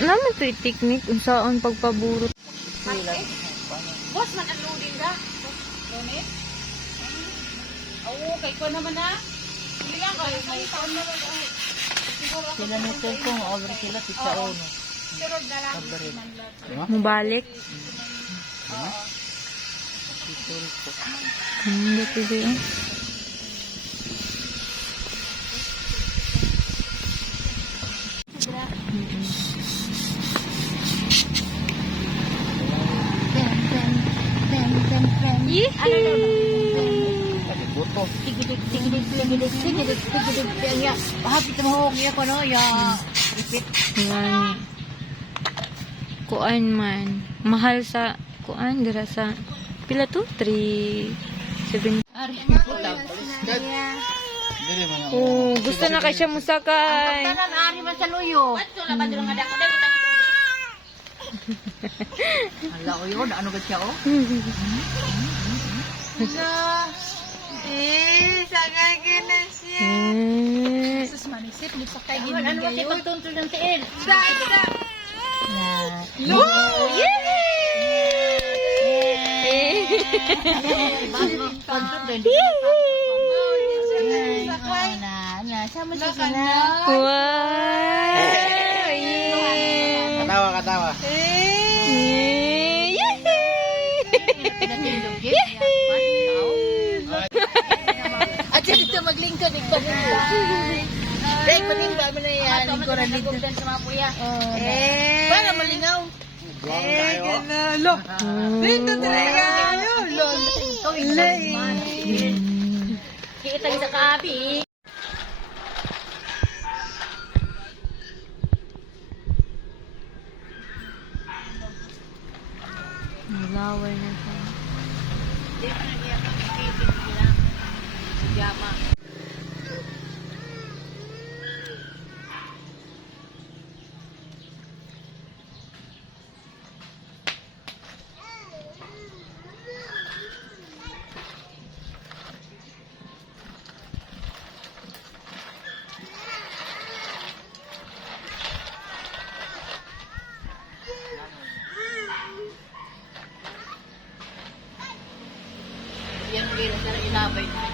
Naman ito i-technique unsaon pagpaburot. Boss, man ang loading ka? Donate? Oo, kay ko naman na. Hindi lang kayo, may taon na rin. Sila ni cellphone, over sila, pizza ono. Pero dalang. Mubalik. Hindi pwede yun. Kuan man. Mahal sa kuan dira sa pila to? 370. Oh, gusto na kay siya musakay. Tanan ari man sa luyo. Bato la badro nga dako dai utang. Hala, o yun, ano ba siya, oh? Sakay ka na siya. Sus, manisip, musakay Ano ba si pagtuntol ng tiil? Sama siya sila. Katawa. At dito maglingkod, Dahil panimba mo na yan, lingkuran dito. Para malingaw. Ganalo. Dito talaga. Kita sa kabi. Nilaway na siya. Yan, kaya sa ilabay.